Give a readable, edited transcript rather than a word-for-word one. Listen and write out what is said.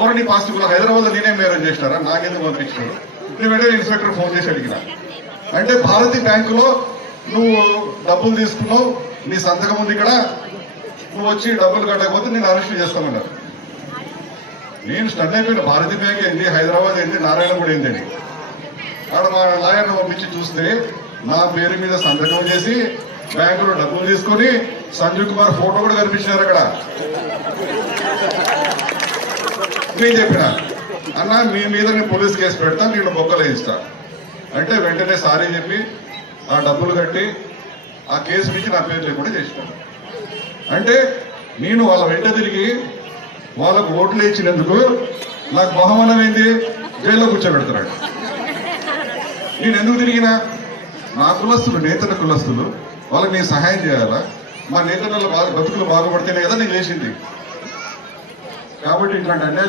ఓరని పాస్టికులు హైదరాబాద్ లో నేనే మేరం చేసినారా, నాకెందుకు పంపించినారు? నేను వెంటనే ఇన్స్పెక్టర్ ఫోన్ చేసి అడిగిన. అంటే భారతీ బ్యాంకులో నువ్వు డబ్బులు తీసుకున్నావు, నీ సంతకం ఉంది ఇక్కడ, నువ్వు వచ్చి డబ్బులు కట్టకపోతే నేను అరెస్ట్ చేస్తామన్నారు. నేను స్టన్ అయిపోయిన. భారతీ బ్యాంక్ ఏంది, హైదరాబాద్ ఏంది, నారాయణగూడ ఏంటండి. అక్కడ మా లాయర్ను పంపించి చూస్తే నా పేరు మీద సంతకం చేసి బ్యాంకులో డబ్బులు తీసుకొని సంజీవ్ కుమార్ ఫోటో కూడా కనిపించినారు అక్కడ. నేను చెప్పిన, అన్న మీ మీద నేను పోలీస్ కేసు పెడతా, నేను బొక్కలు వేయిస్తా అంటే వెంటనే సారీ చెప్పి ఆ డబ్బులు కట్టి ఆ కేసు నుంచి నా పేరు లేకుండా చేసినాను. అంటే నేను వాళ్ళ వెంట తిరిగి వాళ్ళకు ఓట్లు ఇచ్చినందుకు నాకు బహుమానం ఏంది, జైల్లో కూర్చోబెడతాడు. నేను ఎందుకు తిరిగినా? నా కులస్తులు, నేతల కులస్తులు, వాళ్ళకి నేను సహాయం చేయాలా? మా నేతల బతుకులు బాగుపడితేనే కదా నేను చేసింది. కాబట్టి ఇట్లాంటి అన్యాయం